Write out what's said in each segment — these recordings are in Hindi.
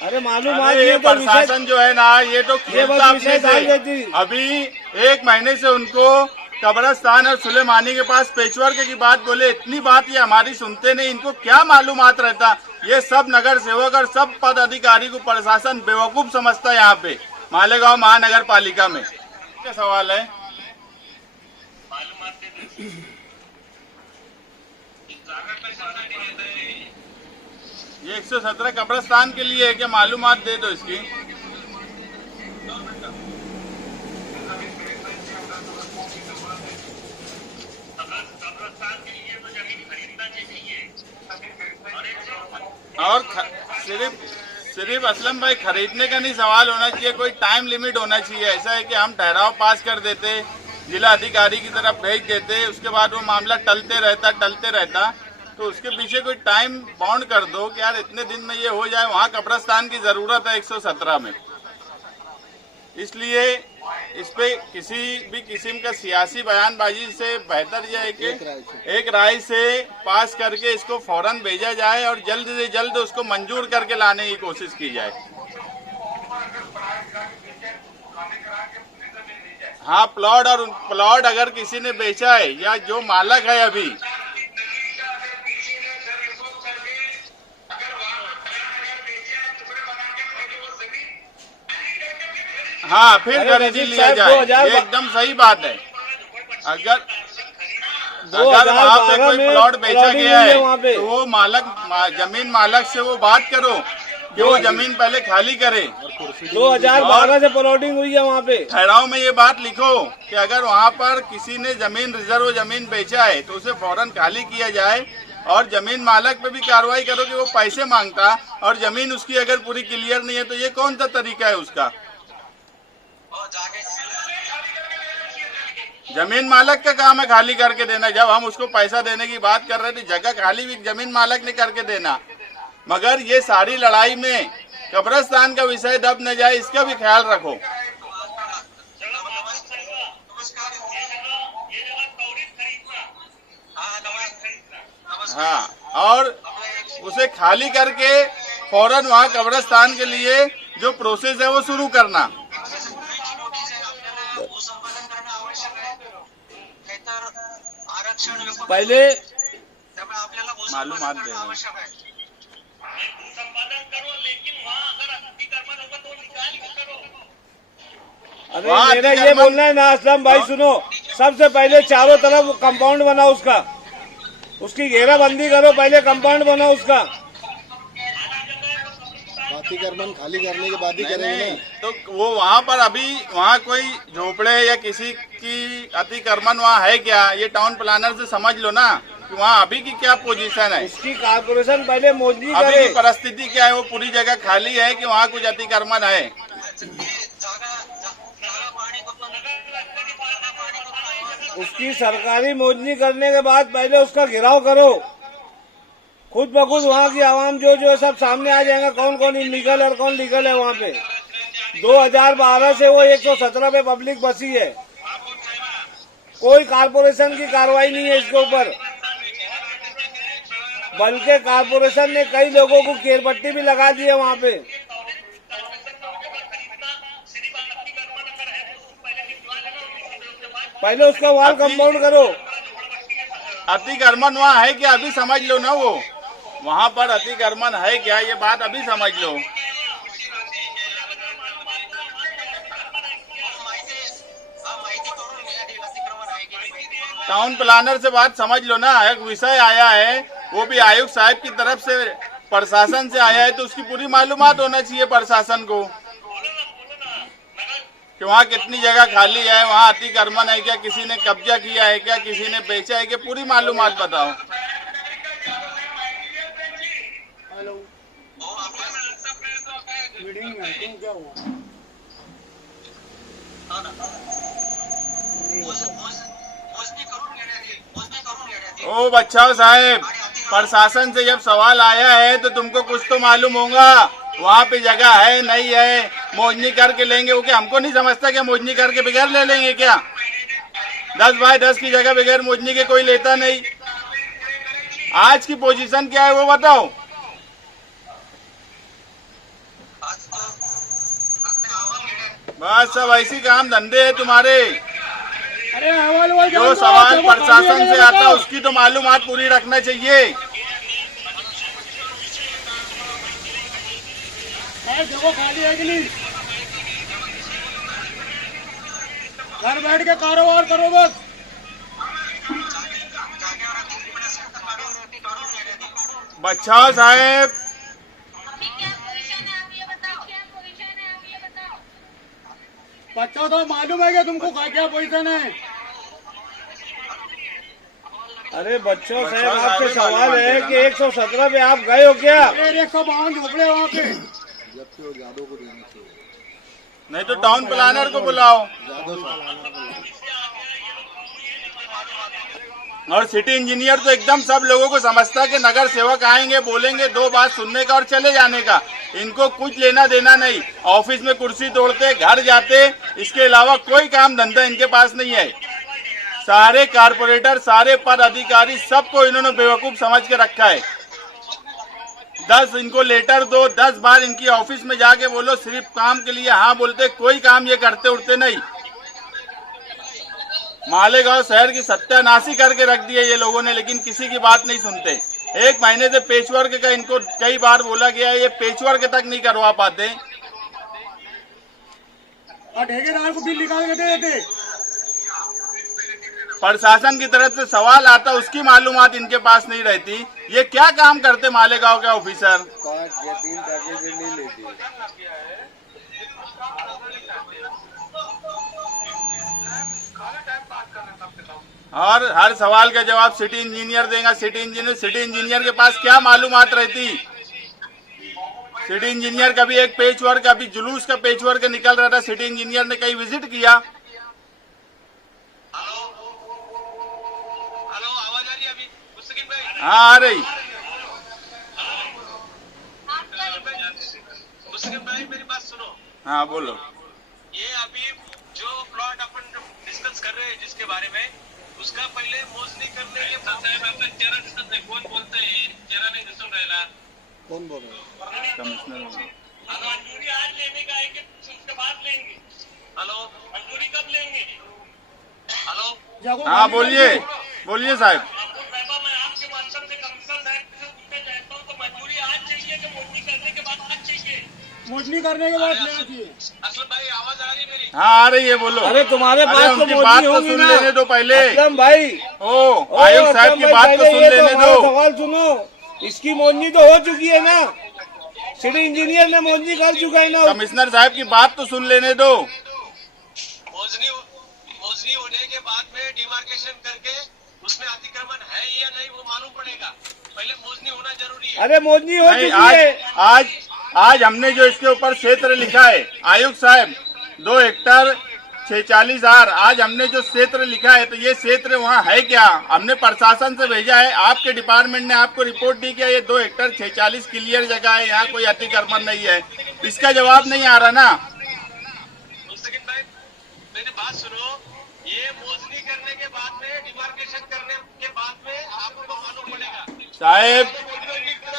अरे मालूम ये प्रशासन जो है ना, ये तो खेलता अपने से। अभी 1 महीने से उनको कब्रिस्तान और सुलेमानी के पास पेचवर्क की बात बोले, इतनी बात ये हमारी सुनते नहीं। इनको क्या मालूमात रहता। ये सब नगर सेवक और सब पद अधिकारी को प्रशासन बेवकूफ समझता है। यहाँ पे मालेगांव महानगर पालिका में क्या सवाल है? ये 117 कब्रिस्तान के लिए है क्या? मालूमात दे दो इसकी। और सिर्फ असलम भाई खरीदने का नहीं सवाल होना चाहिए, कोई टाइम लिमिट होना चाहिए। ऐसा है कि हम ठहराव पास कर देते, जिला अधिकारी की तरफ भेज देते, उसके बाद वो मामला टलते रहता। तो उसके पीछे कोई टाइम बाउंड कर दो कि यार इतने दिन में ये हो जाए। वहाँ कब्रिस्तान की जरूरत है 117 में। इसलिए इस पे किसी भी किस्म का सियासी बयानबाजी से बेहतर यह है कि एक राय से पास करके इसको फौरन भेजा जाए और जल्द से जल्द उसको मंजूर करके लाने की कोशिश की जाए। हाँ, प्लॉट अगर किसी ने बेचा है या जो मालक है अभी, हाँ, फिर खरीद लिया जाए। ये एकदम सही बात है। अगर वहाँ पे कोई प्लॉट बेचा गया है तो वो जमीन मालक से वो बात करो कि वो जमीन पहले खाली करे। 2012 से प्लॉटिंग हुई है वहाँ पे। ठहराव में ये बात लिखो कि अगर वहाँ पर किसी ने रिजर्व जमीन बेचा है तो उसे फौरन खाली किया जाए और जमीन मालक पे भी कार्रवाई करो कि वो पैसे मांगता और जमीन उसकी अगर पूरी क्लियर नहीं है तो ये कौन सा तरीका है उसका? जमीन मालक का काम है खाली करके देना। जब हम उसको पैसा देने की बात कर रहे थे, जगह खाली भी जमीन मालक ने करके देना। मगर ये सारी लड़ाई में कब्रिस्तान का विषय दब न जाए, इसका भी ख्याल रखो। हाँ, और उसे खाली करके फौरन वहाँ कब्रिस्तान के लिए जो प्रोसेस है वो शुरू करना। पहले मालूमात दे अरे मेरा ये बोलना है ना असलम भाई, सुनो। सबसे पहले चारों तरफ कंपाउंड बनाओ, उसकी घेराबंदी करो, पहले कंपाउंड बनाओ उसका। अतिक्रमण खाली करने के बाद ही करेंगे ना। तो वो वहाँ पर अभी वहाँ कोई झोपड़े या किसी की अतिक्रमण वहाँ है क्या? ये टाउन प्लानर से समझ लो ना कि वहाँ अभी की क्या पोजीशन है। उसकी कारपोरेशन पहले मौजूद अभी की परिस्थिति क्या है? वो पूरी जगह खाली है कि वहाँ कुछ अतिक्रमण है? उसकी सरकारी मौजूदगी करने के बाद पहले उसका घेराव करो। खुद ब खुद वहाँ की आवाम जो है सब सामने आ जाएगा, कौन कौन इलीगल और कौन लीगल है वहाँ पे। 2012 से वो 117 पे पब्लिक बसी है। कोई कारपोरेशन की कार्रवाई नहीं है इसके ऊपर, बल्कि कारपोरेशन ने कई लोगों को केरपट्टी भी लगा दी है वहाँ पे। पहले उसका वाल कंपाउंड करो। अतिक्रमण वहाँ है क्या? अभी समझ लो ना, वो वहाँ पर अतिक्रमण है क्या? ये बात अभी समझ लो। टाउन प्लानर से बात समझ लो ना। एक विषय आया है, वो भी आयुक्त साहब की तरफ से, प्रशासन से आया है, तो उसकी पूरी मालूमात होना चाहिए प्रशासन को कि वहाँ कितनी जगह खाली है, वहाँ अतिक्रमण है क्या, किसी ने कब्जा किया है क्या, किसी ने बेचा है क्या, पूरी मालूमात बताओ। ओ बच्चाओ साहब, प्रशासन से जब सवाल आया है तो तुमको कुछ तो मालूम होगा। वहाँ पे जगह है नहीं है, मोजनी करके लेंगे वो क्या? हमको नहीं समझता क्या मोजनी करके बगैर ले लेंगे क्या? 10 बाय 10 की जगह बगैर मोजनी के कोई लेता नहीं। आज की पोजीशन क्या है वो बताओ। बस सब ऐसी काम धंधे है तुम्हारे। अरे हवाल जो सवाल प्रशासन से आता है उसकी तो मालूमात पूरी रखना चाहिए। जगह खाली है कि नहीं? घर बैठ के कारोबार करो बस। बचाओ साहेब, बच्चा तो मालूम है कि तुमको क्या पोजीशन है? अरे बच्चों साहब आपसे सवाल है कि 117 पे आप गए हो क्या? 152 झोपड़े वहाँ पे। जबकि वो यादव को देना चाहिए, नहीं तो टाउन प्लानर को बुलाओ। यादव और सिटी इंजीनियर तो एकदम सब लोगों को समझता है कि नगर सेवक आएंगे, बोलेंगे, दो बात सुनने का और चले जाने का। इनको कुछ लेना देना नहीं। ऑफिस में कुर्सी तोड़ते, घर जाते, इसके अलावा कोई काम धंधा इनके पास नहीं है। सारे कारपोरेटर, सारे पद अधिकारी, सबको इन्होंने बेवकूफ समझ के रखा है। 10 इनको लेटर दो, 10 बार इनकी ऑफिस में जाके बोलो, सिर्फ काम के लिए हाँ बोलते, कोई काम ये करते उड़ते नहीं। मालेगांव शहर की सत्यानाशी करके रख दिए ये लोगों ने, लेकिन किसी की बात नहीं सुनते। 1 महीने से पेचवर्क का इनको कई बार बोला गया है, ये पेचवर्क तक नहीं करवा पाते। और ठेकेदार को बिल निकाल के दे देते। प्रशासन की तरफ से सवाल आता, उसकी मालूमात इनके पास नहीं रहती। ये क्या काम करते मालेगांव के ऑफिसर? 5 या 3 कागज नहीं लेती। और हर सवाल का जवाब सिटी इंजीनियर देगा। सिटी इंजीनियर के पास क्या मालूमात रहती? सिटी इंजीनियर कभी एक पेच वर्क, कभी जुलूस का पेच वर्क निकल रहा था, सिटी इंजीनियर ने कहीं विजिट किया? हेलो, आवाज आ रही है अभी? मुस्तकीम भाई, हाँ आ रही। मुस्तकीम भाई मेरी बात सुनो। हाँ बोलो। ये अभी जो प्लॉट अपन डिस्कस कर रहे हैं जिसके बारे में, उसका पहले मोजनी करने के बाद चेहरा दिसत नहीं। कौन बोलते हैं? चेहरा नहीं दिसून राहिला। कौन बोल रहा है? कमिश्नर। मंजूरी आज लेने का है कि उसके बाद लेंगे? हेलो, मंजूरी कब लेंगे? हेलो, हाँ बोलिए, बोलिए साहब। मैं आपके माध्यम से कमिश्नर साहब से पूछना चाहता हूँ, तो मंजूरी आज चाहिए कि मोजनी करने के बाद आज चाहिए? मोजनी करने के बाद लेना चाहिए। असलम भाई आवाज आ रही है मेरी? हाँ आ रही है, बोलो। अरे तुम्हारे अरे पास तो उनकी मोदी बात तो होगी सुन ना। लेने दो पहले। असलम भाई, ओ आयुक्त साहब की बात तो सुन लेने दो। सवाल सुनो, इसकी मोजनी तो हो चुकी है ना, सिटी इंजीनियर ने मोजनी कर चुका है ना। कमिश्नर साहब की बात तो सुन लेने दो। मोजनी होने के बाद में डिमार्केशन करके उसमें अतिक्रमण है या नहीं वो मालूम पड़ेगा। पहले मोजनी होना जरूरी है। अरे मोजनी हो नहीं, चुकी है। आज हमने जो इसके ऊपर क्षेत्र लिखा है, आयुक्त साहब 2 हेक्टर 46,000, आज हमने जो क्षेत्र लिखा है तो ये क्षेत्र वहाँ है क्या? हमने प्रशासन से भेजा है, आपके डिपार्टमेंट ने आपको रिपोर्ट दी कि ये 2 हेक्टर 46 क्लियर जगह है, यहाँ कोई अतिक्रमण नहीं है। इसका जवाब नहीं आ रहा ना। मुस्तकीम भाई मेरी बात सुनो, ये मोजनी करने के बाद में डिमार्केशन करने के बाद में आपको मालूम पड़ेगा।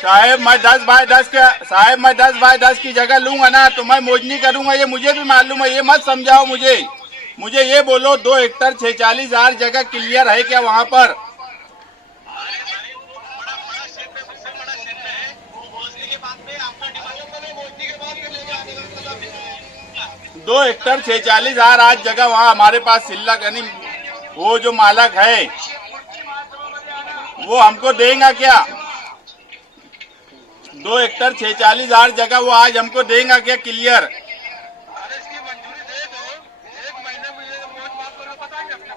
साहब मैं 10 बाय 10 की जगह लूंगा ना तो मैं मोजनी करूंगा, ये मुझे भी मालूम है। ये मत समझाओ मुझे ये बोलो 2 हेक्टर 46,000 जगह क्लियर है क्या वहाँ पर? बड़ा क्षेत्र है, मोजनी के बाद में आपका डिमार्केशन मोजनी के बाद में लेगा। 2 हेक्टर 46,000 आज जगह वहाँ हमारे पास सिल्लक, यानी वो जो मालक है वो हमको देगा क्या? 2 हेक्टर 46,000 जगह वो आज हमको देगा क्या क्लियर? अरे इसकी मंजूरी दे दो, 1 महीने में ये बहुत बात करो, बताएंगे अपने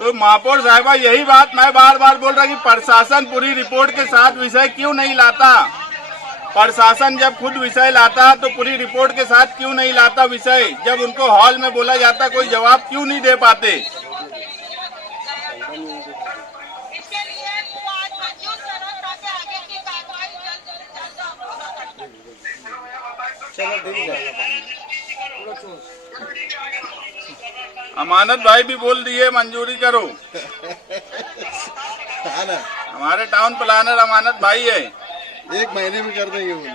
तो महापौर साहिबा यही बात मैं बार बार बोल रहा कि प्रशासन पूरी रिपोर्ट के साथ विषय क्यों नहीं लाता? प्रशासन जब खुद विषय लाता तो पूरी रिपोर्ट के साथ क्यों नहीं लाता विषय? जब उनको हॉल में बोला जाता कोई जवाब क्यों नहीं दे पाते? इसके लिए वो आज मंजूर करो ताकि आगे की कार्रवाई चलो ठीक है। अमानत भाई भी बोल दिए मंजूरी करो। हाँ ना, हमारे टाउन प्लानर अमानत भाई है। 1 महीने में कर देंगे उन्हें।